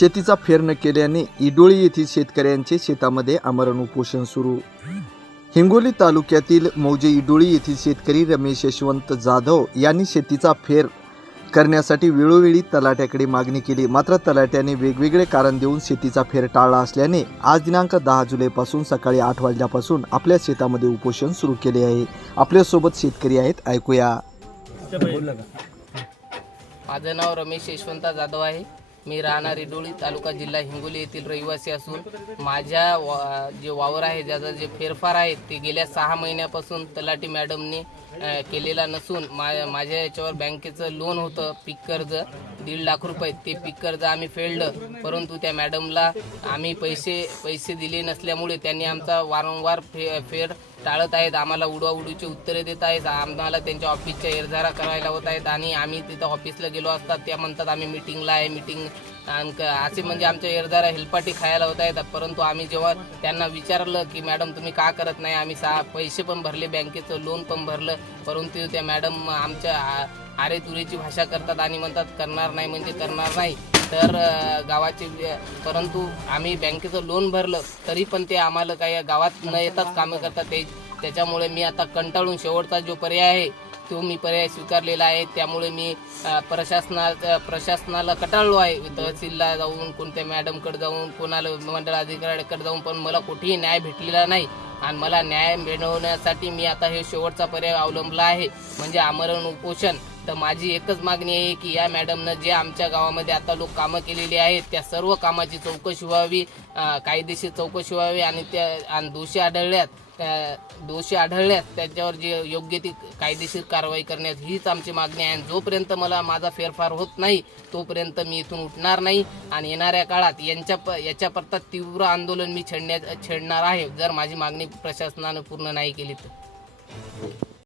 शेतीचा फेर न केल्याने इडोळी येथील शेतकऱ्यांचे शेतामध्ये आमरण उपोषण सुरू. हिंगोली तालुक्यातील मौजे इडोळी येथील शेतकरी रमेश यशवंत जाधव यांनी शेतीचा फेर करण्यासाठी वेळोवेळी तलाट्याकडे मागणी केली. मात्र तलाट्याने वेगवेगळे कारण देऊन शेतीचा फेर टाळला असल्याने आज दिनांक दहा जुलैपासून सकाळी आठ वाजल्यापासून आपल्या शेतामध्ये उपोषण सुरू केले आहे. आपल्यासोबत शेतकरी आहेत. ऐकूया. माझं नाव रमेश यशवंत जाधव आहे. मी राहणार रिडोळी तालुका जिल्हा हिंगोली येथील रहिवासी असून माझ्या वा जे वावर आहे ज्याचा जे फेरफार आहे ते गेल्या सहा महिन्यापासून तलाठी मॅडमने केलेला नसून मा माझ्या याच्यावर बँकेचं लोन होतं पीक कर्ज दीड लाख रुपये. ते पीक कर्ज आम्ही फेडलं परंतु त्या मॅडमला आम्ही पैसे पैसे दिले नसल्यामुळे त्यांनी आमचा वारंवार फे फेर टाळत आहेत आम्हाला उडवाउडीची उत्तरे देत आहेत आम्हाला त्यांच्या ऑफिसच्या एरझारा करायला होत आहेत आणि आम्ही तिथं ऑफिसला गेलो असतात त्या म्हणतात आम्ही मिटिंगला आहे मिटिंग असे म्हणजे आमच्या एरझारा हेलपाटी खायला होत आहेत परंतु आम्ही जेव्हा त्यांना विचारलं की मॅडम तुम्ही का करत नाही आम्ही सहा पैसे पण भरले बँकेचं लोन पण भरलं परंतु त्या मॅडम आमच्या आरे तुरेची भाषा करतात आणि म्हणतात करणार नाही म्हणजे करणार नाही. तर गावाचे परंतु आम्ही बँकेचं लोन भरलं तरी पण ते आम्हाला काही गावात न येताच कामं करतात. ते त्याच्यामुळे मी आता कंटाळून शेवटचा जो पर्याय आहे तो मी पर्याय स्वीकारलेला आहे. त्यामुळे मी प्रशासना प्रशासनाला कटाळलो आहे. तहसीलला जाऊन कोणत्या मॅडमकडे जाऊन कोणाला मंडळ अधिकाऱ्याकडे जाऊन पण मला कुठेही न्याय भेटलेला नाही. आणि मला न्याय मिळवण्यासाठी मी आता हे शेवटचा पर्याय अवलंबला आहे. म्हणजे आमरण उपोषण. तर माझी एकच मागणी आहे की या मॅडमनं जे आमच्या गावामध्ये आता लोक कामं केलेली आहेत त्या सर्व कामाची चौकशी व्हावी कायदेशीर चौकशी व्हावी आणि त्या आणि दोषी आढळल्यात त्या दोषी आढळल्यास त्याच्यावर जे योग्य ती कायदेशीर कारवाई करण्यात हीच आमची मागणी आहे. आणि जोपर्यंत मला माझा फेरफार होत नाही तोपर्यंत मी इथून उठणार नाही. आणि येणाऱ्या काळात यांच्या प याच्या परता तीव्र आंदोलन मी छेडण्यात छेडणार आहे जर माझी मागणी प्रशासनानं पूर्ण नाही केली तर.